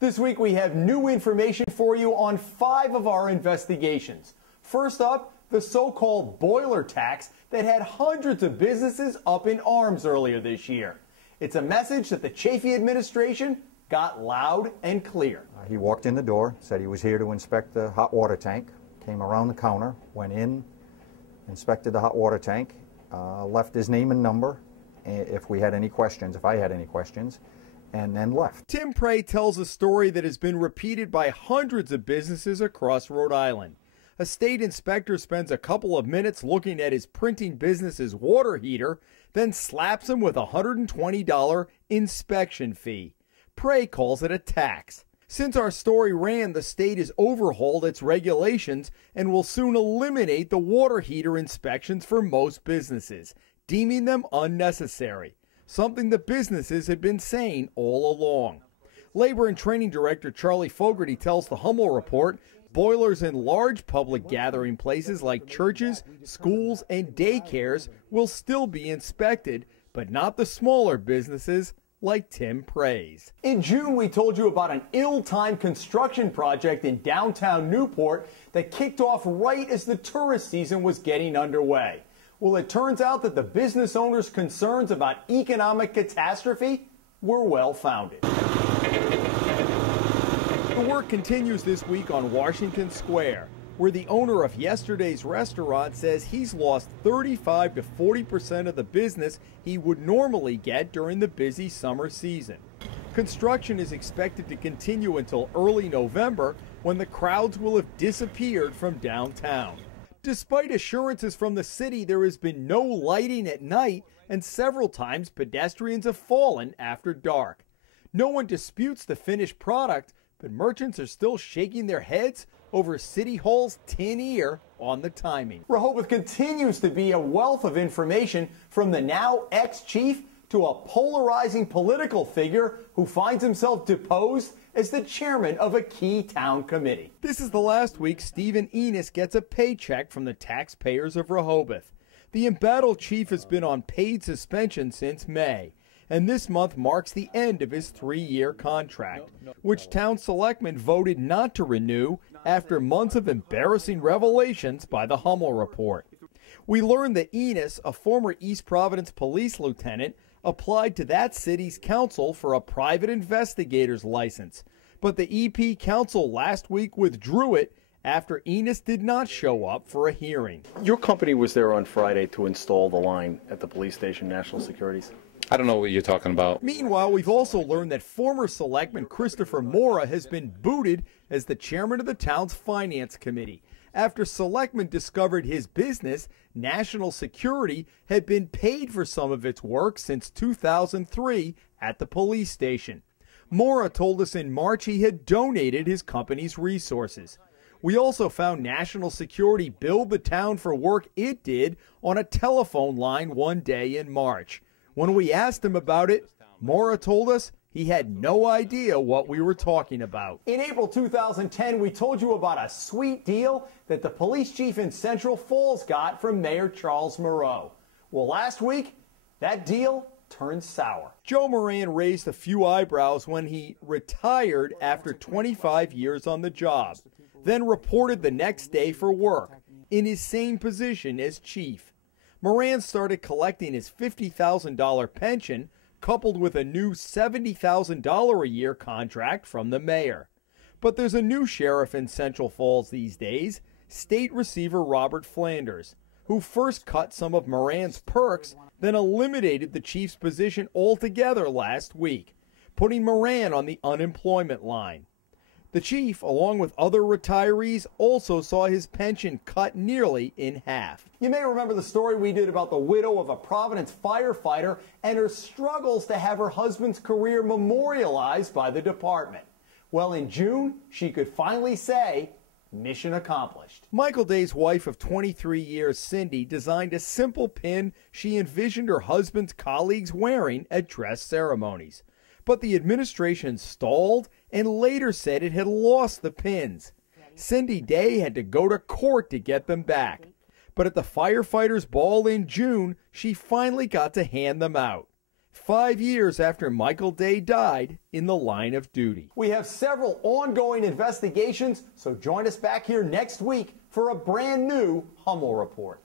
This week we have new information for you on 5 of our investigations. First up, the so-called boiler tax that had hundreds of businesses up in arms earlier this year. It's a message that the Chafee administration got loud and clear. He walked in the door, said he was here to inspect the hot water tank, came around the counter, went in, inspected the hot water tank, left his name and number if we had any questions, if I had any questions, and then left. Tim Prey tells a story that has been repeated by hundreds of businesses across Rhode Island. A state inspector spends a couple of minutes looking at his printing business's water heater, then slaps him with a $120 inspection fee. Prey calls it a tax. Since our story ran, the state has overhauled its regulations and will soon eliminate the water heater inspections for most businesses, deeming them unnecessary, something the businesses had been saying all along. Labor and Training Director Charlie Fogarty tells the Hummel Report boilers in large public gathering places like churches, schools, and daycares will still be inspected, but not the smaller businesses like Tim Prey's. In June, we told you about an ill-timed construction project in downtown Newport that kicked off right as the tourist season was getting underway. Well, it turns out that the business owner's concerns about economic catastrophe were well-founded. The work continues this week on Washington Square, where the owner of yesterday's restaurant says he's lost 35 to 40% of the business he would normally get during the busy summer season. Construction is expected to continue until early November, when the crowds will have disappeared from downtown. Despite assurances from the city, there has been no lighting at night, and several times pedestrians have fallen after dark. No one disputes the finished product, but merchants are still shaking their heads over City Hall's tin ear on the timing. Rehoboth continues to be a wealth of information, from the now ex-chief to a polarizing political figure who finds himself deposed as the chairman of a key town committee. This is the last week Stephen Enos gets a paycheck from the taxpayers of Rehoboth. The embattled chief has been on paid suspension since May, and this month marks the end of his 3-year contract, which town selectmen voted not to renew after months of embarrassing revelations by the Hummel Report. We learned that Enos, a former East Providence police lieutenant, applied to that city's council for a private investigator's license, but the EP council last week withdrew it after Enos did not show up for a hearing. Your company was there on Friday to install the line at the police station, National Securities. I don't know what you're talking about. Meanwhile, we've also learned that former selectman Christopher Mora has been booted as the chairman of the town's finance committee after selectmen discovered his business, National Security, had been paid for some of its work since 2003 at the police station. Mora told us in March he had donated his company's resources. We also found National Security billed the town for work it did on a telephone line one day in March. When we asked him about it, Mora told us he had no idea what we were talking about. In April 2010, we told you about a sweet deal that the police chief in Central Falls got from Mayor Charles Moreau. Well, last week, that deal turned sour. Joe Moran raised a few eyebrows when he retired after 25 years on the job, then reported the next day for work in his same position as chief. Moran started collecting his $50,000 pension, coupled with a new $70,000 a year contract from the mayor. But there's a new sheriff in Central Falls these days, State Receiver Robert Flanders, who first cut some of Moran's perks, then eliminated the chief's position altogether last week, putting Moran on the unemployment line. The chief, along with other retirees, also saw his pension cut nearly in half. You may remember the story we did about the widow of a Providence firefighter and her struggles to have her husband's career memorialized by the department. Well, in June, she could finally say, mission accomplished. Michael Day's wife of 23 years, Cindy, designed a simple pin she envisioned her husband's colleagues wearing at dress ceremonies. But the administration stalled and later said it had lost the pins. Cindy Day had to go to court to get them back. But at the firefighters' ball in June, she finally got to hand them out. 5 years after Michael Day died in the line of duty. We have several ongoing investigations, so join us back here next week for a brand new Hummel Report.